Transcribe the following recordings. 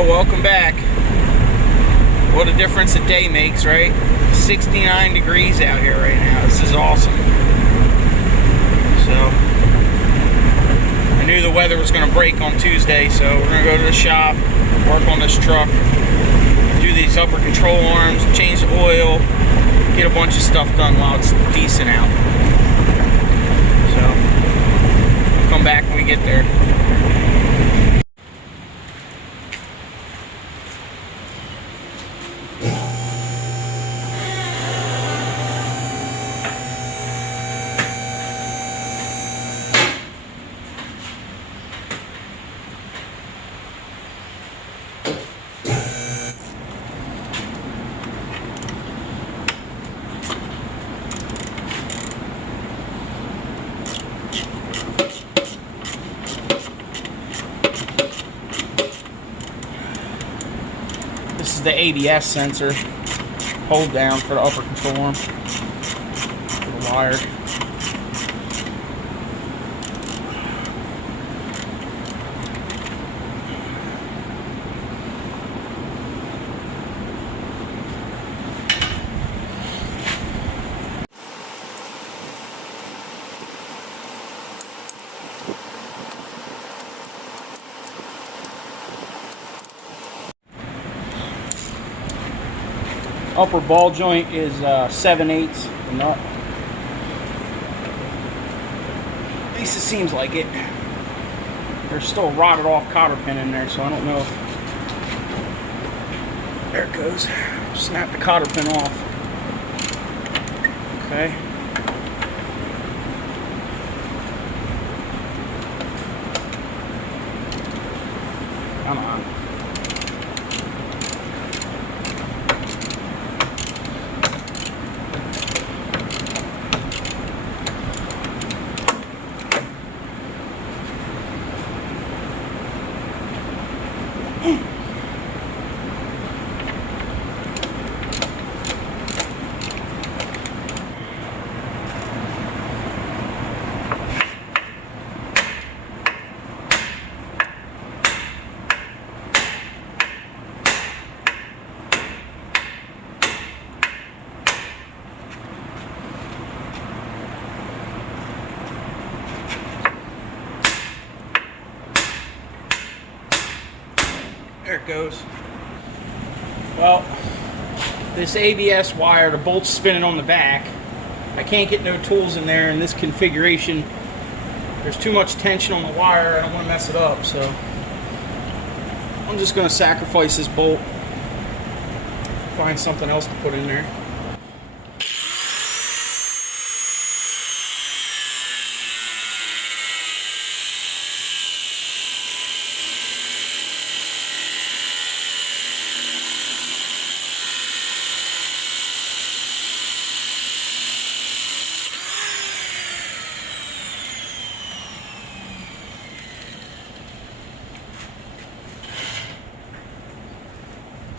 Well, welcome back. What a difference a day makes, right? 69 degrees out here right now. This is awesome. So, I knew the weather was going to break on Tuesday, so we're going to go to the shop, work on this truck, do these upper control arms, change the oil, get a bunch of stuff done while it's decent out. So, we'll come back when we get there. This is the ABS sensor, hold down for the upper control arm, for the wire. Upper ball joint is 7/8 the nut. At least it seems like it. There's still a rotted off cotter pin in there, so I don't know if... There it goes. Snap the cotter pin off. Okay. Come on. There it goes. Well, this ABS wire, the bolt's spinning on the back. I can't get no tools in there in this configuration. There's too much tension on the wire. I don't want to mess it up, so I'm just going to sacrifice this bolt. Find something else to put in there.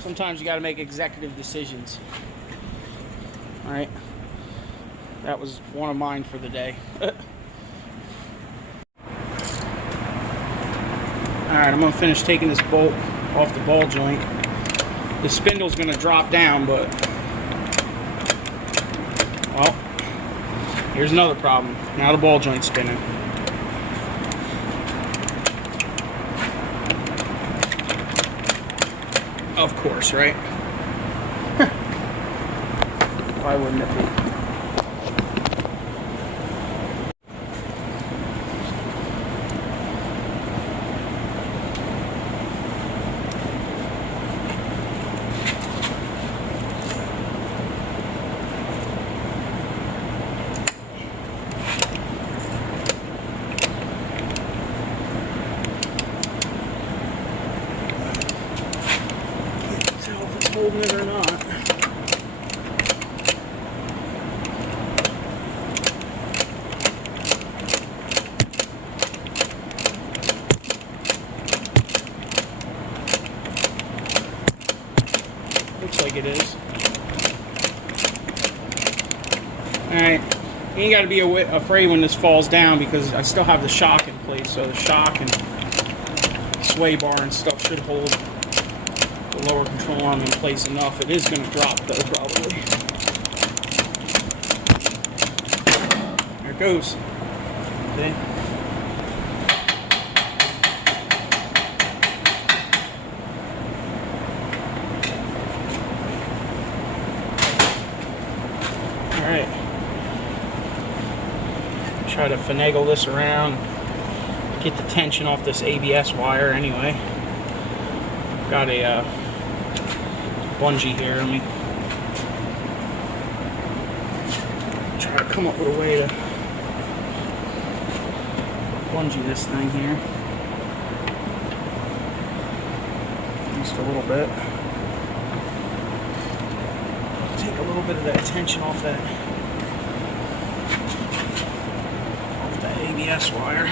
Sometimes you got to make executive decisions. All right, that was one of mine for the day. All right, I'm gonna finish taking this bolt off the ball joint. The spindle's gonna drop down, but well, here's another problem. Now the ball joint's spinning. Of course, right? Why wouldn't it be? Holding it or not. Looks like it is. Alright, you ain't got to be afraid when this falls down because I still have the shock in place, so the shock and sway bar and stuff should hold. the lower control arm in place enough. It is going to drop though, probably. There it goes. See? Alright. Try to finagle this around. Get the tension off this ABS wire anyway. Got a bungee here. Let me try to come up with a way to bungee this thing here. Just a little bit. Take a little bit of that tension off that ABS wire.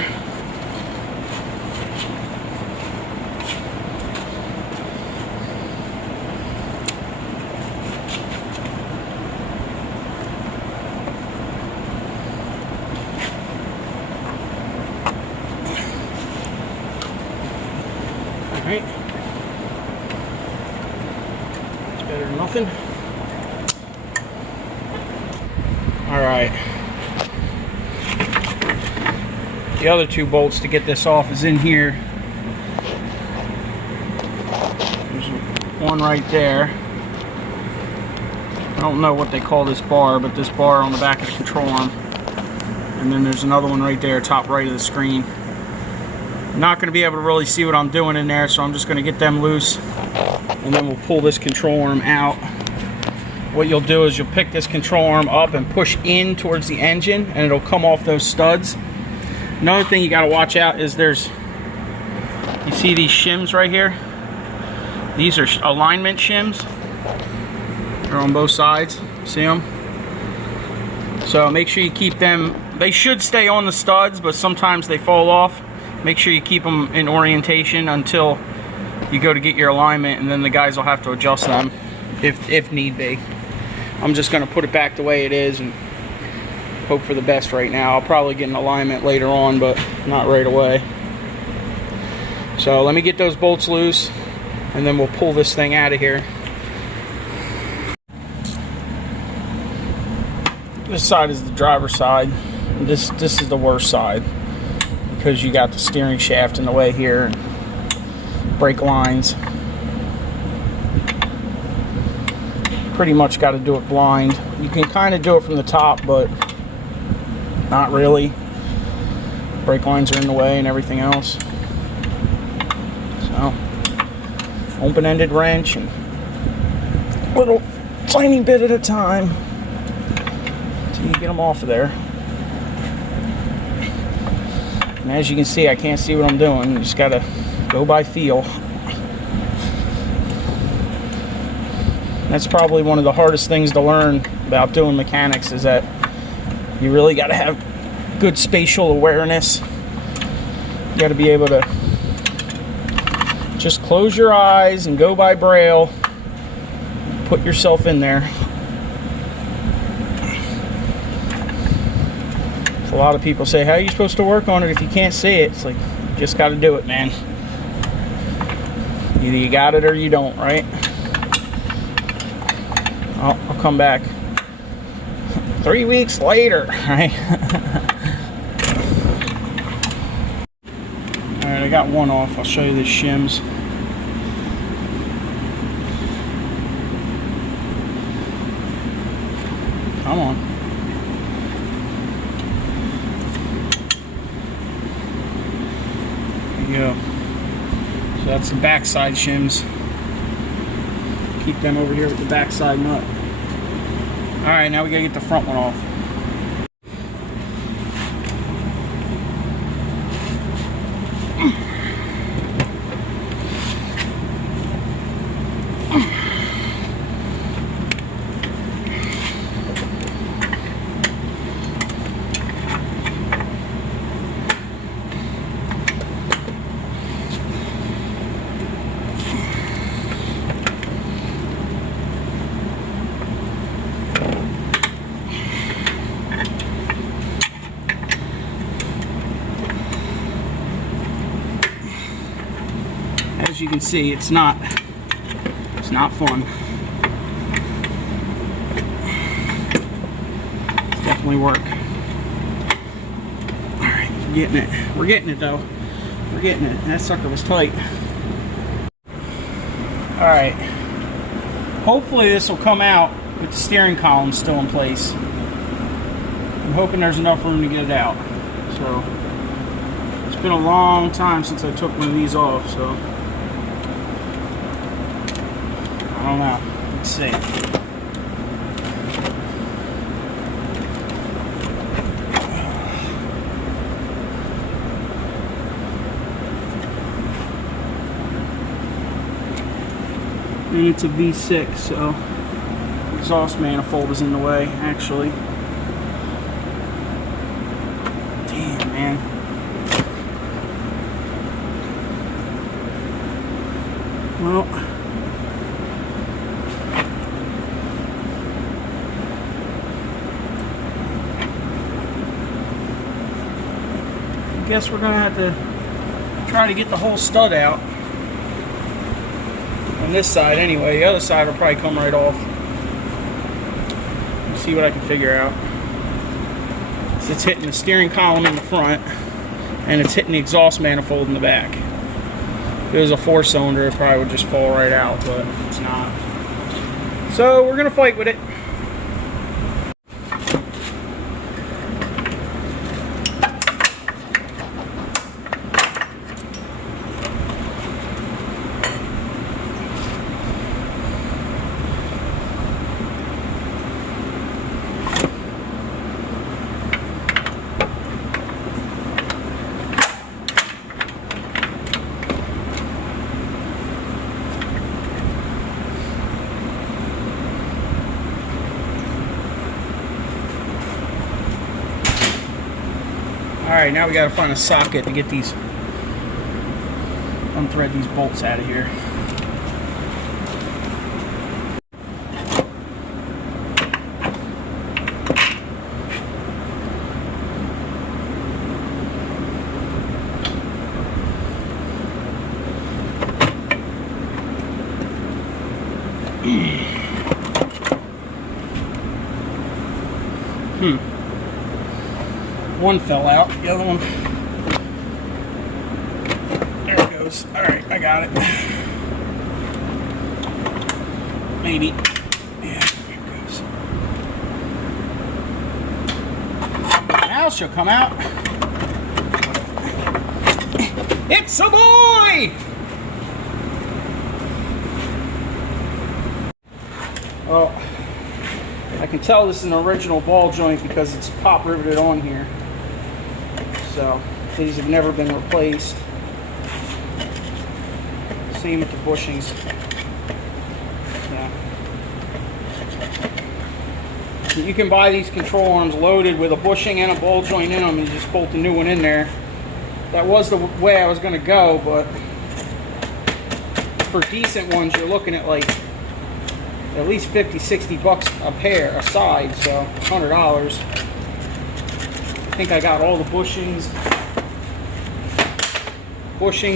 Alright. It's better than nothing. Alright. The other two bolts to get this off is in here. There's one right there. I don't know what they call this bar, but this bar on the back of the control arm. And then there's another one right there, top right of the screen. I'm not going to be able to really see what I'm doing in there, so I'm just going to get them loose. And then we'll pull this control arm out. What you'll do is you'll pick this control arm up and push in towards the engine, and it'll come off those studs. Another thing you got to watch out is you see these shims right here? These are alignment shims. They're on both sides. See them? So make sure you keep them. They should stay on the studs, but sometimes they fall off. Make sure you keep them in orientation until you go to get your alignment, and then the guys will have to adjust them if need be. I'm just going to put it back the way it is and hope for the best right now. I'll probably get an alignment later on, but not right away. So let me get those bolts loose, and then we'll pull this thing out of here. This side is the driver's side. This is the worst side because you got the steering shaft in the way here and brake lines. Pretty much got to do it blind. You can kind of do it from the top, but not really. Brake lines are in the way and everything else. So, open-ended wrench and little tiny bit at a time until you get them off of there. And as you can see, I can't see what I'm doing. You just gotta go by feel. That's probably one of the hardest things to learn about doing mechanics, is that you really got to have good spatial awareness. You got to be able to just close your eyes and go by braille. Put yourself in there. A lot of people say, how are you supposed to work on it if you can't see it? It's like, you just got to do it, man. Either you got it or you don't, right? I'll come back 3 weeks later, right? Alright, I got one off. I'll show you the shims. Come on. There you go. So that's the backside shims. Keep them over here with the backside nut. Alright, now we gotta get the front one off. As you can see, it's not It's not fun. It's definitely work. Alright, we're getting it. We're getting it though. We're getting it. That sucker was tight. Alright. Hopefully this will come out with the steering column still in place. I'm hoping there's enough room to get it out. So, it's been a long time since I took one of these off, so I don't know. Let's see. And it's a V6, so exhaust manifold is in the way, actually. Damn, man. Well, I guess we're gonna have to try to get the whole stud out. On this side anyway. The other side will probably come right off. Let's see what I can figure out. So it's hitting the steering column in the front, and it's hitting the exhaust manifold in the back. If it was a 4-cylinder, it probably would just fall right out, but it's not. So we're gonna fight with it. Alright, now we gotta find a socket to get these, unthread these bolts out of here. One fell out, the other one, there it goes. Alright, I got it. Maybe. Yeah, there it goes. Now she'll come out. It's a boy! Well, I can tell this is an original ball joint because it's pop riveted on here. So these have never been replaced. Same with the bushings. Yeah. You can buy these control arms loaded with a bushing and a ball joint in them and just bolt a new one in there. That was the way I was going to go, but for decent ones you're looking at like at least 50-60 bucks a pair, a side, so $100. I think I got all the bushings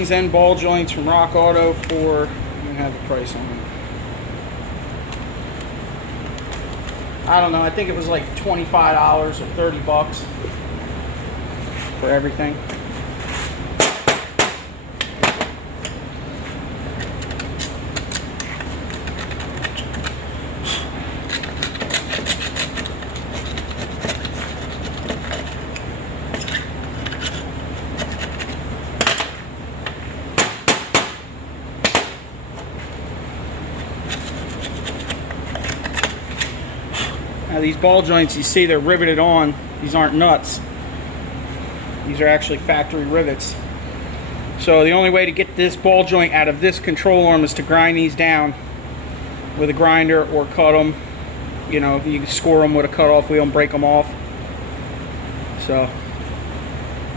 and ball joints from Rock Auto for, I don't have the price on them. I don't know, I think it was like $25 or 30 bucks for everything. Now these ball joints, you see they're riveted on. These aren't nuts. These are actually factory rivets. So the only way to get this ball joint out of this control arm is to grind these down with a grinder or cut them. You know, you can score them with a cut-off wheel and break them off. So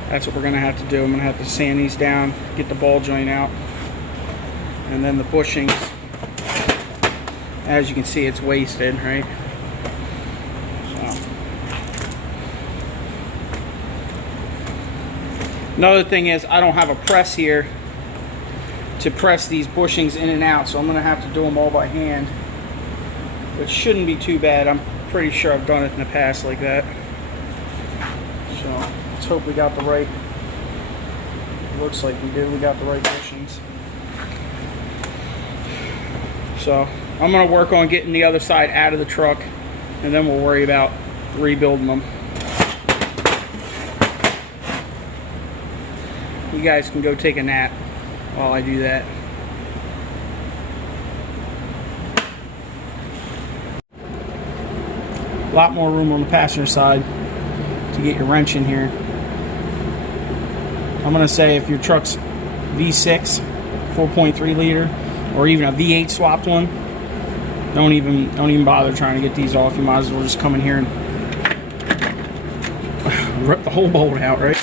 that's what we're going to have to do. I'm going to have to sand these down, get the ball joint out, and then the bushings. As you can see, it's wasted, right? Another thing is I don't have a press here to press these bushings in and out, so I'm going to have to do them all by hand, which shouldn't be too bad. I'm pretty sure I've done it in the past like that. So let's hope we got the right, looks like we did, we got the right bushings. So I'm going to work on getting the other side out of the truck, and then we'll worry about rebuilding them. You guys can go take a nap while I do that. A lot more room on the passenger side to get your wrench in here. I'm going to say if your truck's V6, 4.3 liter, or even a V8 swapped one, don't even bother trying to get these off. You might as well just come in here and rip the whole bolt out, right?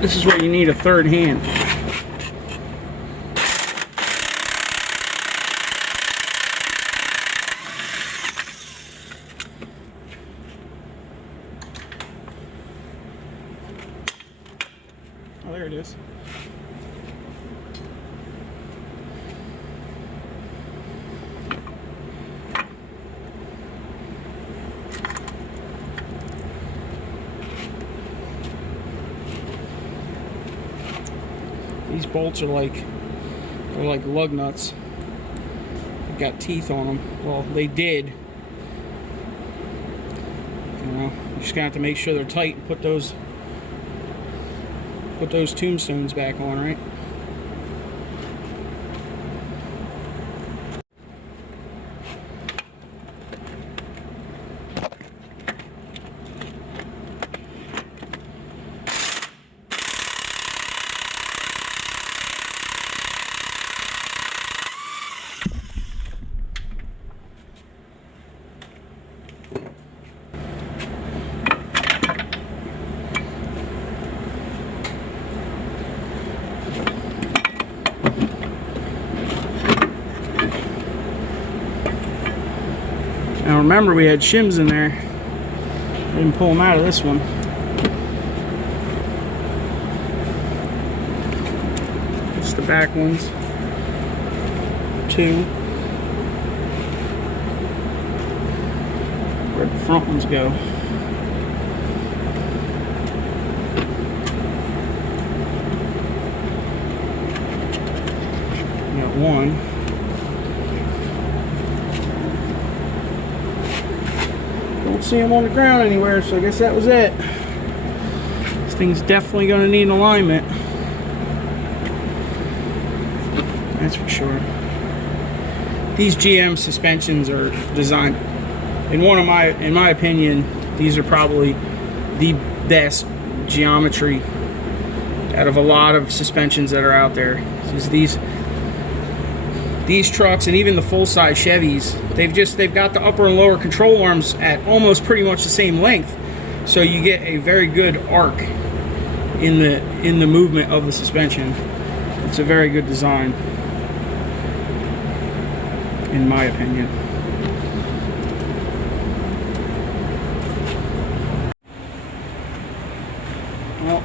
This is where you need a third hand. Oh, there it is. These bolts are like, they're like lug nuts. They've got teeth on them. Well, they did. You know, you're just gonna have to make sure they're tight and put those tombstones back on, right? Now remember, we had shims in there. I didn't pull them out of this one. It's the back ones. 2. Where'd the front ones go? Got 1. Don't see them on the ground anywhere, so I guess that was it. This thing's definitely going to need an alignment. That's for sure. These GM suspensions are designed, in my opinion, these are probably the best geometry out of a lot of suspensions that are out there. These trucks, and even the full-size Chevys, they've got the upper and lower control arms at almost pretty much the same length, so you get a very good arc in the movement of the suspension. It's a very good design, in my opinion. Well,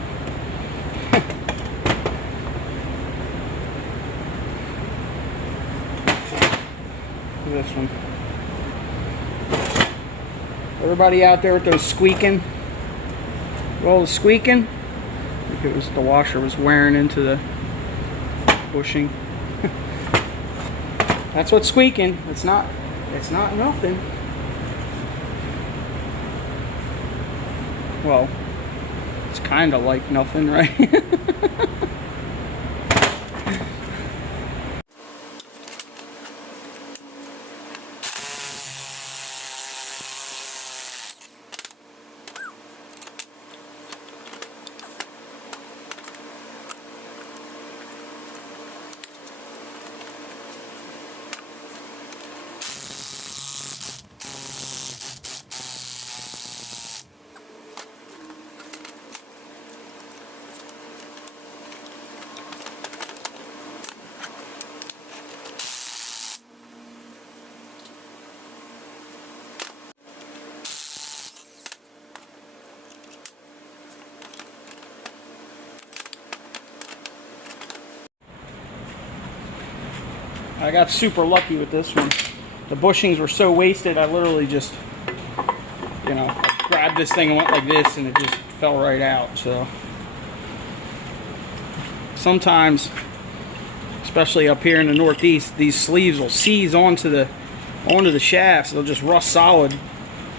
this one. Everybody out there with those squeaking, all the squeaking, I think it was the washer was wearing into the bushing. That's what's squeaking. It's not nothing. Well, it's kind of like nothing, right? I got super lucky with this one. The bushings were so wasted, I literally just, you know, grabbed this thing and went like this, and it just fell right out. So sometimes, especially up here in the Northeast, these sleeves will seize onto the shafts. They'll just rust solid,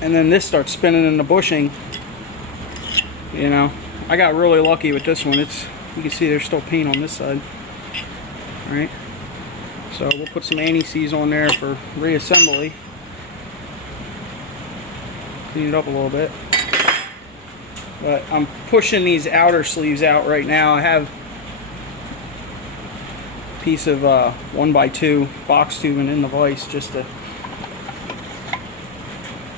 and then this starts spinning in the bushing. You know, I got really lucky with this one. It's, you can see there's still paint on this side. All right, so we'll put some anti-seize on there for reassembly. Clean it up a little bit. But I'm pushing these outer sleeves out right now. I have a piece of 1x2 box tubing in the vise just to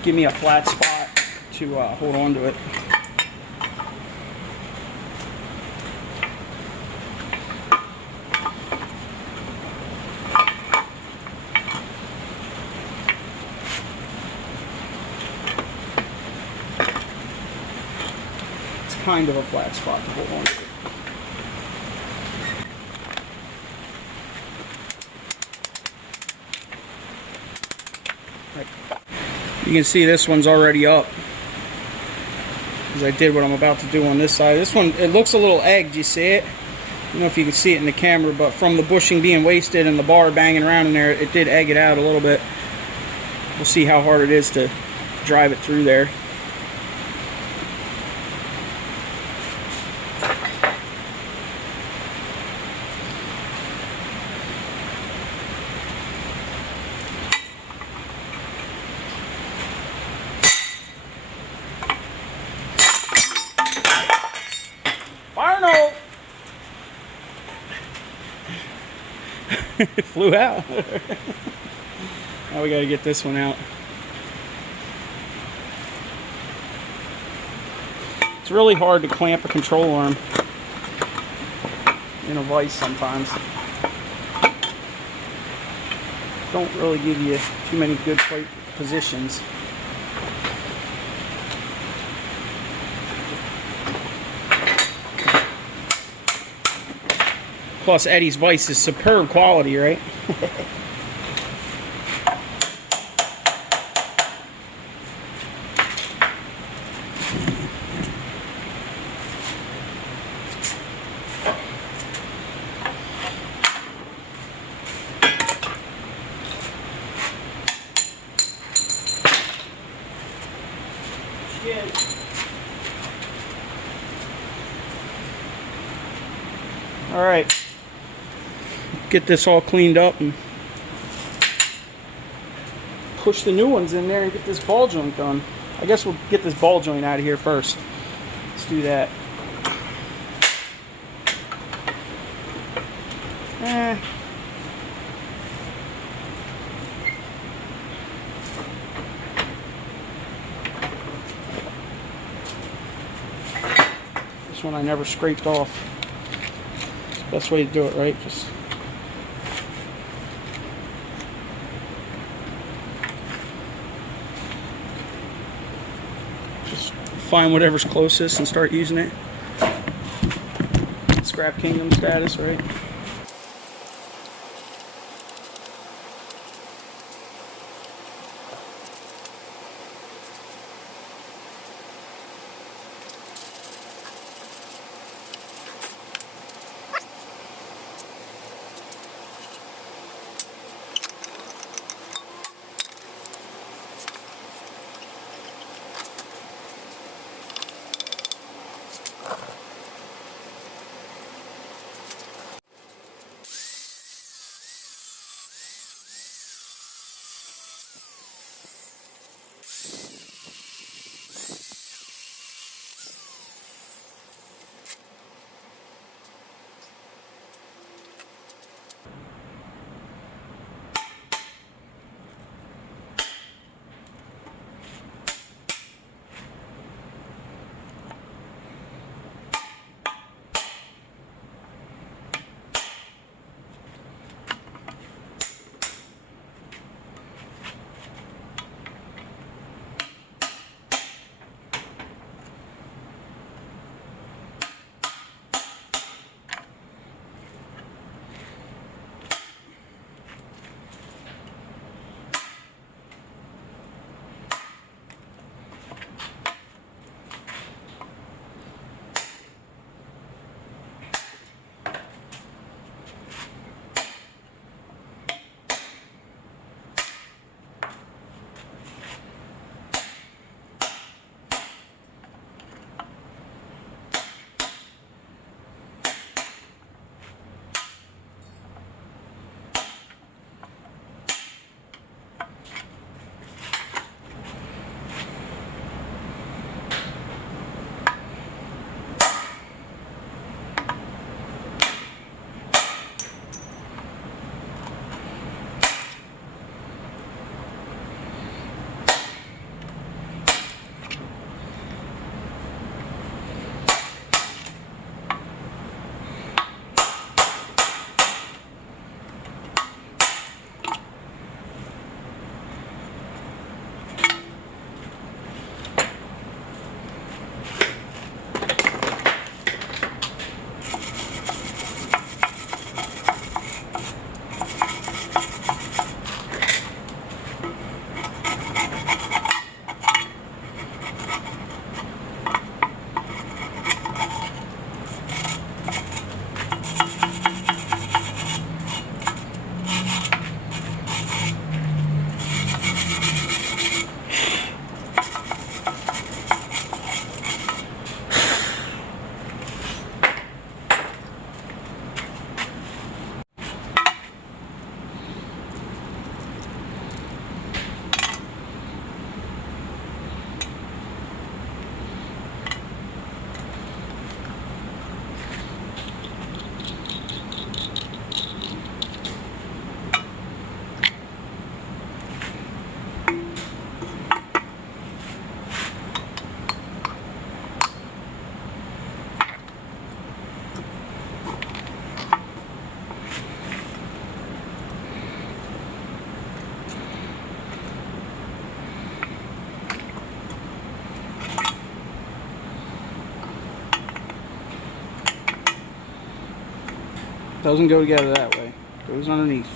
give me a flat spot to hold on to it. It's kind of a flat spot to hold on to it. You can see this one's already up because I did what I'm about to do on this side. This one, it looks a little egged, you see it? I don't know if you can see it in the camera, but from the bushing being wasted and the bar banging around in there, it did egg it out a little bit. We'll see how hard it is to drive it through there. Arnold! It flew out. Now we got to get this one out. It's really hard to clamp a control arm in a vise sometimes. Don't really give you too many good positions. Plus, Eddie's vise is superb quality, right? All right. Get this all cleaned up and push the new ones in there and get this ball joint done. I guess we'll get this ball joint out of here first. Let's do that. This one I never scraped off. It's the best way to do it, right? Just find whatever's closest and start using it. Scrap Kingdom status, right? Doesn't go together that way. Goes underneath.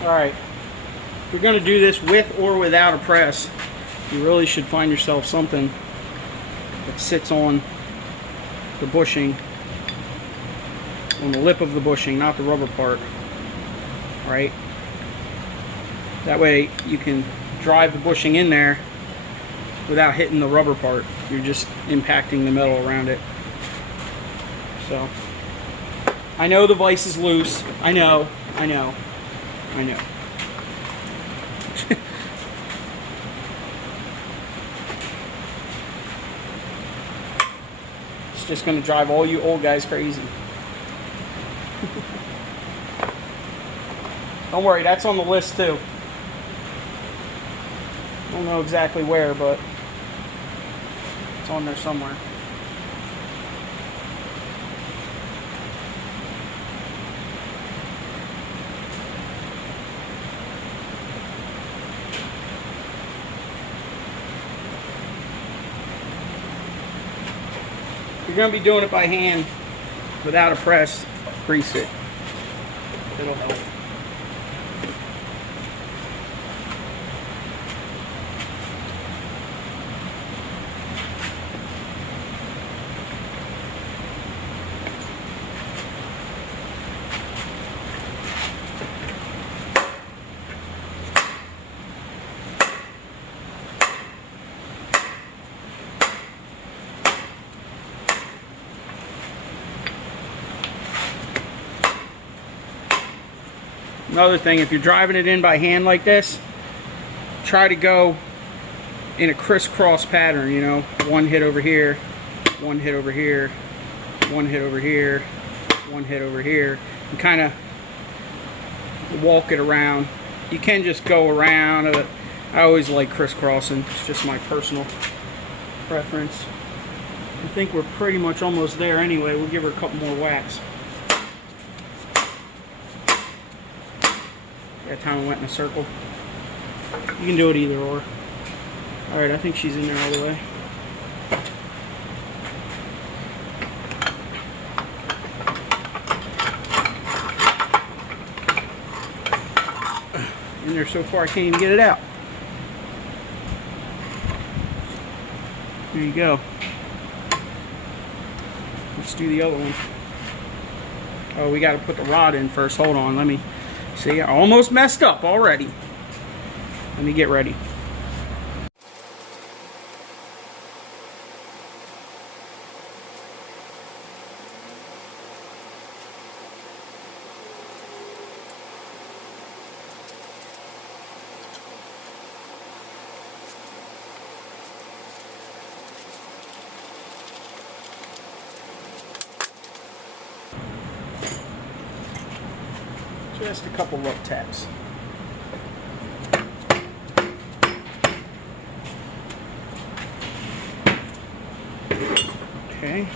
Alright, if you're going to do this with or without a press, you really should find yourself something that sits on the bushing, on the lip of the bushing, not the rubber part. Right? That way you can drive the bushing in there without hitting the rubber part. You're just impacting the metal around it. So, I know the vise is loose. I know. It's just going to drive all you old guys crazy. Don't worry, that's on the list too. I don't know exactly where, but it's on there somewhere. If you're going to be doing it by hand without a press, grease it. It'll help. Another thing, if you're driving it in by hand like this, try to go in a crisscross pattern, you know, one hit over here, one hit over here, one hit over here, one hit over here, and kind of walk it around. You can just go around. I always like crisscrossing. It's just my personal preference. I think we're pretty much almost there anyway. We'll give her a couple more whacks. That time we went in a circle. You can do it either or. Alright, I think she's in there all the way. In there so far I can't even get it out. There you go. Let's do the other one. Oh, we got to put the rod in first. Hold on, let me see. I almost messed up already. Let me get ready. just a couple love taps. Okay.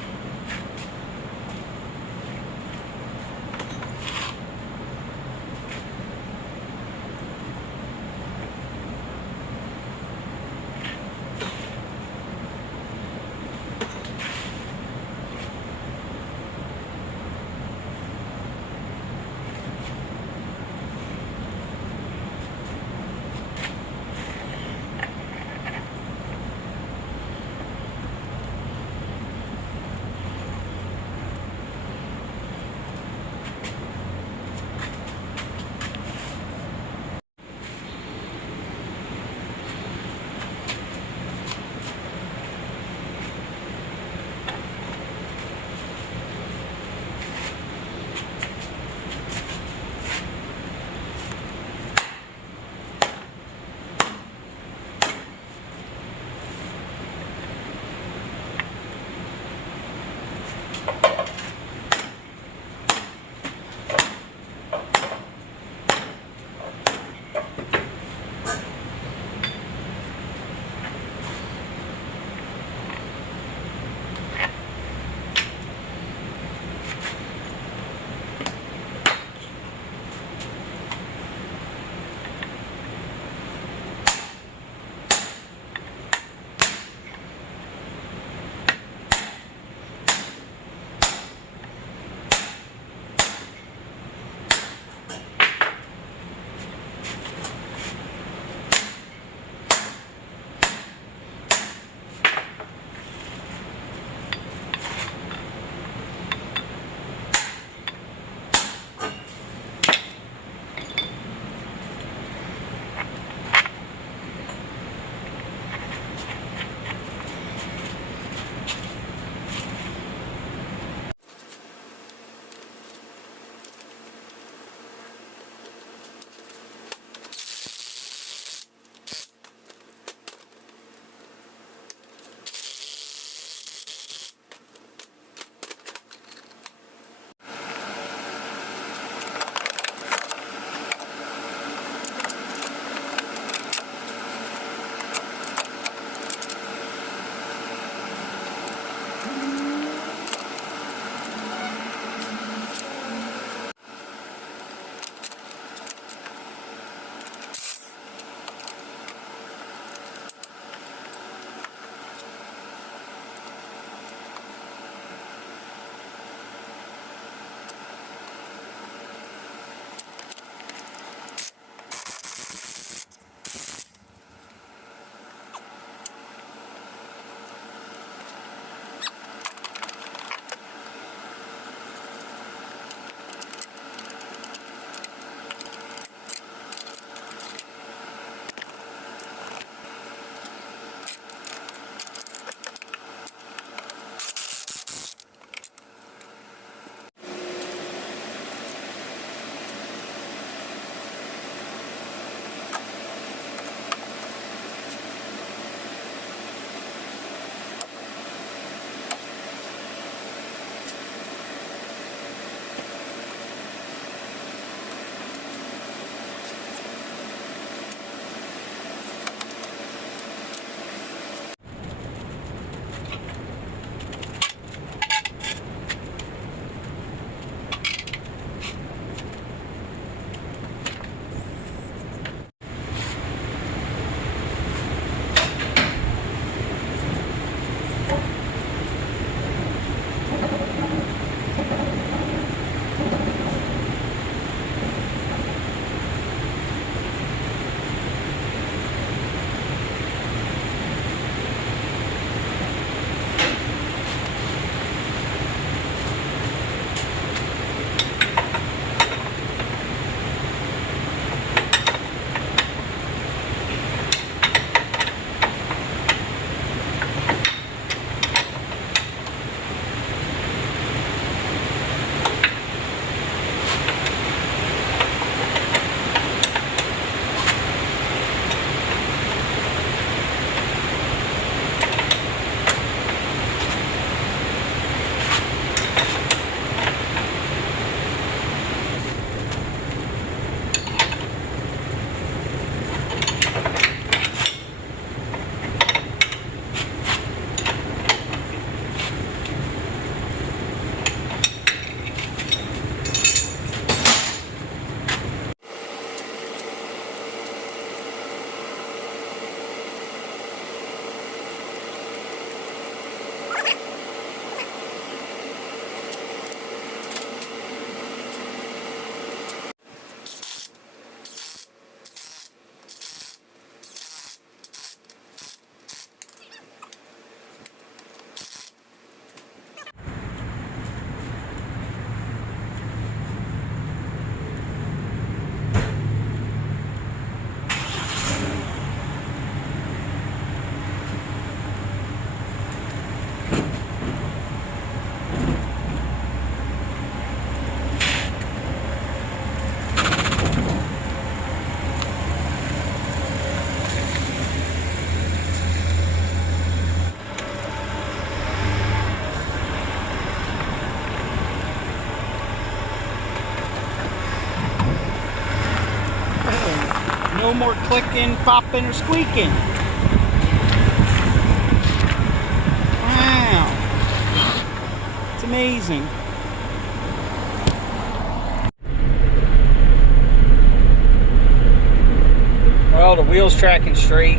No more clicking, popping, or squeaking. Wow. It's amazing. Well, the wheel's tracking straight.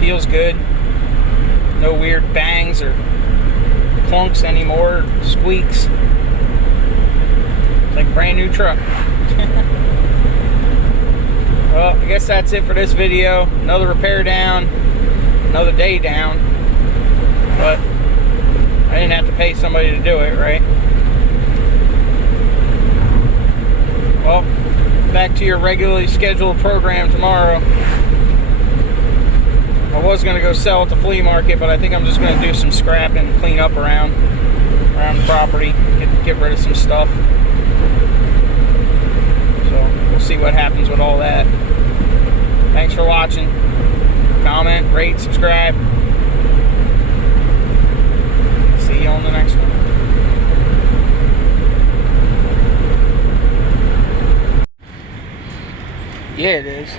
Feels good. No weird bangs or clunks anymore, squeaks. It's like a brand new truck. Well, I guess that's it for this video. Another repair down, another day down. But I didn't have to pay somebody to do it, right? Well, back to your regularly scheduled program tomorrow. I was going to go sell at the flea market, but I think I'm just going to do some scrap and clean up around the property, get rid of some stuff. So we'll see what happens with all that. Thanks for watching. Comment, rate, subscribe. See you on the next one. Yeah, it is.